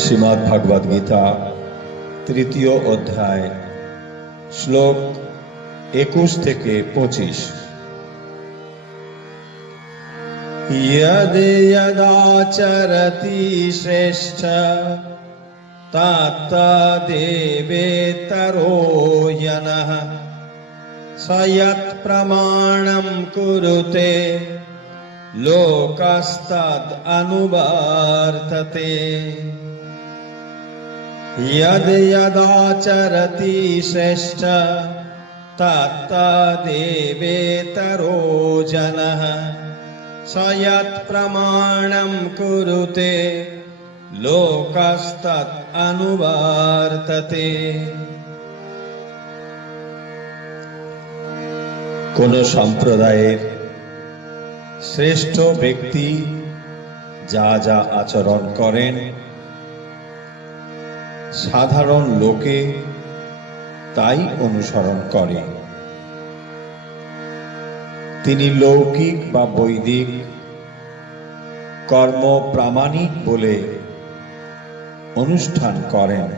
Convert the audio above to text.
শ্রীমদ্ ভগবদ গীতা তৃতীয় অধ্যায় শ্লোক 21 থেকে 25। यद् यदाचरति श्रेष्ठ तत्तदेवेतरो यनः स यत्प्रमाणं कुरुते लोकस्तद् अनुवर्तते। यद् यदाचरति श्रेष्ठ तत्तदेवेतरो जनः स यत्प्रमाणं कुरुते लोकस्तद् अनुवर्तते। কোন সম্প্রদায়ের শ্রেষ্ঠ ব্যক্তি যা যা আচরণ করেন সাধারণ লোকে তাই অনুসরণ করে। তিনি লৌকিক বা বৈদিক কর্ম প্রামাণিক বলে অনুষ্ঠান করেন।